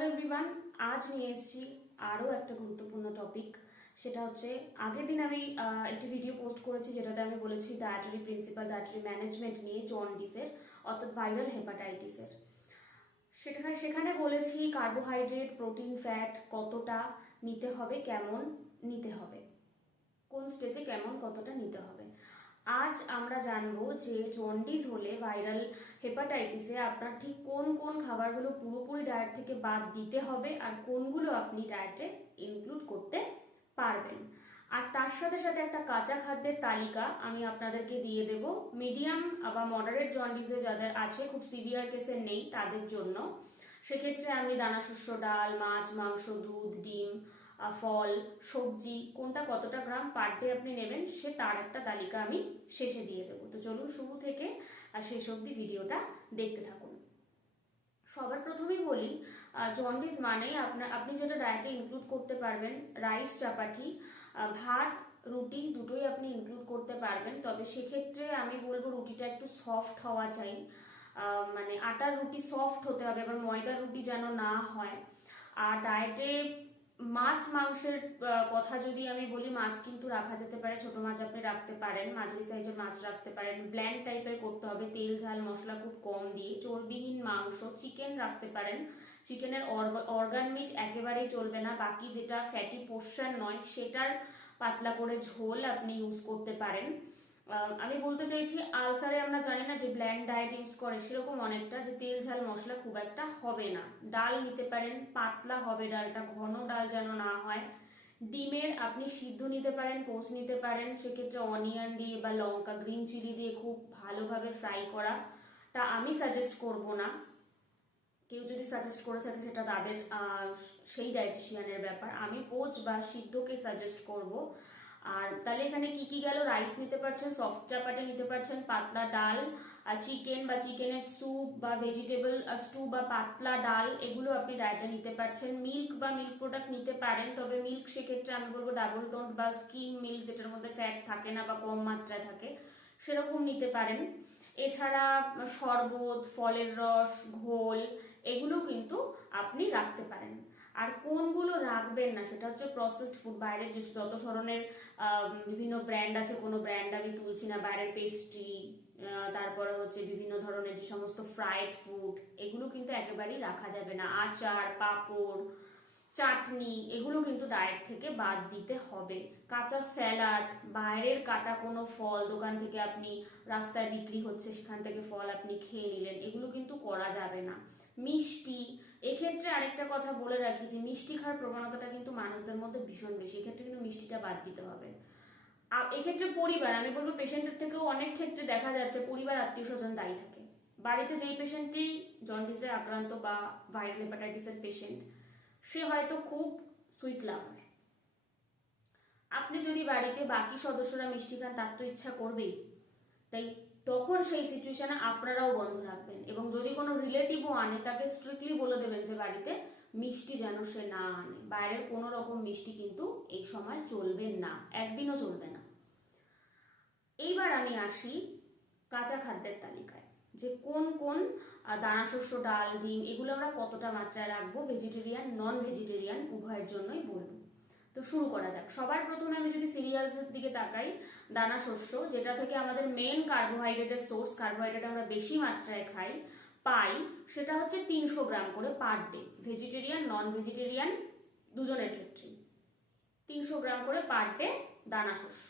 Hello everyone আজ নিয়ে এসেছি আরও একটা গুরুত্বপূর্ণ টপিক সেটা হচ্ছে আগের দিন আমি একটি ভিডিও পোস্ট করেছি যেটাতে আমি বলেছি ডায়েটারি প্রিন্সিপাল ডায়েটারি ম্যানেজমেন্ট নিয়ে জন্ডিসের অর্থাৎ ভাইরাল হেপাটাইটিসের সেখানে সেখানে বলেছি কার্বোহাইড্রেট প্রোটিন ফ্যাট কতটা নিতে হবে, কেমন নিতে হবে। কোন স্টেজে কেমন, কতটা নিতে হবে। আজ আমরা জানব যে জন্ডিস হলে ভাইরাল হেপাটাইটিসে আপনার ঠিক কোন কোন খাবারগুলো পুরোপুরি ডায়েট থেকে বাদ দিতে হবে আর কোনগুলো আপনি ডায়েটে ইনক্লুড করতে পারবেন। আর তার সাথে সাথে একটা কাঁচা খাদ্যের তালিকা আমি আপনাদেরকে দিয়ে দেব। মিডিয়াম বা মডারেট জন্ডিসে যাদের আছে, খুব সিভিয়ার কেসে নেই তাদের জন্য। সেক্ষেত্রে আমি দানা শস্য, ডাল, মাছ, মাংস, দুধ, ডিম ফল, সবজি, কোনটা কতটা গ্রাম পার ডে আপনি নেবেন, সে তার একটা তালিকা আমি শেষে দিয়ে দেবো। তো চলুন শুরু থেকে আর শেষ অবধি ভিডিওটা দেখতে থাকুন। সবার প্রথমেই বলি জন্ডিস মানেই আপনার আপনি যেটা ডায়েটে ইনক্লুড করতে পারবেন রাইস চাপাটি ভাত, রুটি দুটোই আপনি ইনক্লুড করতে পারবেন। তবে সেক্ষেত্রে আমি বলব রুটিটা একটু সফট হওয়া চাই। মানে আটার রুটি সফট হতে হবে এবার ময়দার রুটি যেন না হয়। আর ডায়েটে মাছ মাংসের কথা যদি আমি বলি, মাছ কিন্তু রাখা যেতে পারে, ছোট মাছ আপনি রাখতে পারেন, মাঝারি সাইজের মাছ রাখতে পারেন ব্ল্যান্ড টাইপের করতে হবে, তেল, ঝাল, মশলা খুব কম দিয়ে, চর্বিহীন মাংস চিকেন রাখতে পারেন চিকেনের অর্গান মিট একেবারেই চলবে না, বাকি যেটা ফ্যাটি পোর্শন নয়, সেটার পাতলা করে ঝোল আপনি ইউজ করতে পারেন। আমি বলতে চাইছি, আলসারে আমরা জানি না যে ব্ল্যান্ড ডায়েট ইউজ করে, সেরকম অনেকটা যে তেল, ঝাল, মশলা খুব একটা হবে না। ডাল নিতে পারেন, পাতলা হবে ডালটা, ঘন ডাল যেন না হয়। ডিমের আপনি সিদ্ধ নিতে পারেন পোচ নিতে পারেন, সেক্ষেত্রে অনিয়ন দিয়ে বা লঙ্কা গ্রিন চিলি দিয়ে খুব ভালোভাবে ফ্রাই করা। তা আমি সাজেস্ট করব না। কেউ যদি সাজেস্ট করে থাকে, সেটা তাদের সেই ডায়েটিশিয়ানের ব্যাপার। আমি পোচ বা সিদ্ধকে সাজেস্ট করব। আর তাহলে এখানে কি কি গেল? রাইস নিতে পারছেন সফট চাপাটি নিতে পারছেন, পাতলা ডাল, আর চিকেন বা চিকেনের স্যুপ বা ভেজিটেবল স্টু বা পাতলা ডাল, এগুলো আপনি ডায়েটে নিতে পারছেন। মিল্ক বা মিল্ক প্রোডাক্ট নিতে পারেন, তবে মিল্ক সেক্ষেত্রে আমি বলব ডাবল টোন বা স্কিম মিল্ক যেটার মধ্যে ফ্যাট থাকে না বা কম মাত্রায় থাকে, সেরকম নিতে পারেন। এছাড়া শরবত, ফলের রস, ঘোল, এগুলো কিন্তু আপনি রাখতে পারেন। আর কোনগুলো রাখবেন না, সেটা হচ্ছে প্রসেসড ফুড বাইরের যে যত ধরনের বিভিন্ন ব্র্যান্ড আছে, কোনো ব্র্যান্ড আমি তুলছি না, বাইরের পেস্ট্রি তারপরে হচ্ছে বিভিন্ন ধরনের যে সমস্ত ফ্রাইড ফুড এগুলো কিন্তু একেবারেই রাখা যাবে না। আচার, পাঁপড়, চাটনি, এগুলো কিন্তু ডায়েট থেকে বাদ দিতে হবে। কাঁচা স্যালাড বাইরের কাটা কোনো ফল, দোকান থেকে আপনি রাস্তায় বিক্রি হচ্ছে, সেখান থেকে ফল আপনি খেয়ে নিলেন, এগুলো কিন্তু করা যাবে না। মিষ্টি। এক্ষেত্রে আরেকটা কথা বলে রাখি যে, মিষ্টি খাওয়ার প্রবণতাটা কিন্তু মানুষদের মধ্যে ভীষণ বেশি। এক্ষেত্রে কিন্তু মিষ্টিটা বাদ দিতে হবে। এক্ষেত্রে পরিবার, আমি বলব পেশেন্টের থেকেও অনেক ক্ষেত্রে দেখা যাচ্ছে পরিবার, আত্মীয় স্বজন দায়ী থাকে। বাড়িতে যেই পেশেন্টটি জন্ডিসে আক্রান্ত বা ভাইরাল হেপাটাইটিসের পেশেন্ট, সে হয়তো খুব সুইট লাভার। আপনি যদি বাড়িতে বাকি সদস্যরা মিষ্টি খান, তার তো ইচ্ছা করবেই। তাই তখন সেই সিচুয়েশনে আপনারাও বন্ধ রাখবেন এবং যদি কোনো রিলেটিভও আনে, তাকে স্ট্রিক্টলি বলে দেবেন যে, বাড়িতে মিষ্টি যেন সে না আনে। বাইরের কোনো রকম মিষ্টি কিন্তু এই সময় চলবে না, একদিনও চলবে না। এইবার আমি আসি কাঁচা খাদ্যের তালিকায়, যে কোন কোন দানাশস্য ডাল, ডিম, এগুলো আমরা কতটা মাত্রায় রাখব ভেজিটেরিয়ান নন ভেজিটেরিয়ান উভয়ের জন্যই বলব। তো শুরু করা যাক। সবার প্রথমে আমি যদি সিরিয়ালসের দিকে তাকাই, দানা শস্য, যেটা থেকে আমাদের মেন কার্বোহাইড্রেটের সোর্স কার্বোহাইড্রেট আমরা বেশি মাত্রায় খাই, পাই, সেটা হচ্ছে তিনশো গ্রাম করে per day vegetarian non vegetarian দুজনের ক্ষেত্রে তিনশো গ্রাম করে পার ডে দানা শস্য।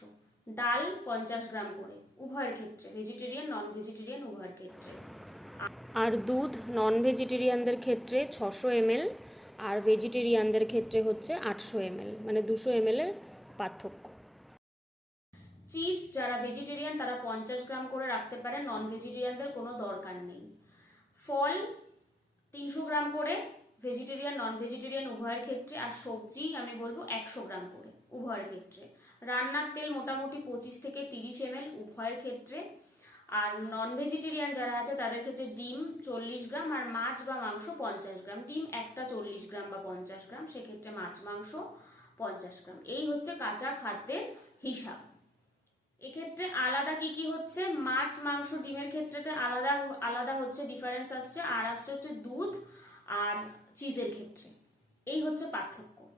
ডাল পঞ্চাশ গ্রাম করে উভয়ের ক্ষেত্রে ভেজিটেরিয়ান নন ভেজিটেরিয়ান উভয়ের ক্ষেত্রে। আর দুধ নন ভেজিটেরিয়ানদের ক্ষেত্রে ছশো এমএল আর ভেজিটেরিয়ানদের ক্ষেত্রে হচ্ছে আটশো এমএল মানে দুশো এমএল এর পার্থক্য। চিজ যারা ভেজিটেরিয়ান তারা পঞ্চাশ গ্রাম করে রাখতে পারে নন ভেজিটেরিয়ানদের কোনো দরকার নেই। ফল তিনশো গ্রাম করে ভেজিটেরিয়ান নন ভেজিটেরিয়ান উভয়ের ক্ষেত্রে, আর সবজি আমি বলব একশো গ্রাম করে উভয়ের ক্ষেত্রে। রান্নার তেল মোটামুটি পঁচিশ থেকে তিরিশ এমএল উভয়ের ক্ষেত্রে আর নন ভেজিটেরিয়ান যারা আছে, তাদের ক্ষেত্রে ডিম চল্লিশ গ্রাম আর মাছ বা মাংস পঞ্চাশ গ্রাম। ডিম একটা চল্লিশ গ্রাম বা পঞ্চাশ গ্রাম, সেক্ষেত্রে মাছ, মাংস পঞ্চাশ গ্রাম। এই হচ্ছে কাঁচা খাদ্যের হিসাব। এক্ষেত্রে আলাদা কি কি হচ্ছে? মাছ, মাংস, ডিমের ক্ষেত্রে আলাদা আলাদা হচ্ছে ডিফারেন্স আসছে। আর আসছে হচ্ছে দুধ আর চিজের ক্ষেত্রে। এই হচ্ছে পার্থক্য।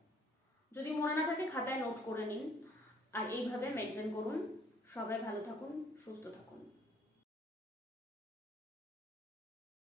যদি মনে না থাকে, খাতায় নোট করে নিন। আর এইভাবে মেনটেন করুন। সবাই ভালো থাকুন, সুস্থ থাকুন।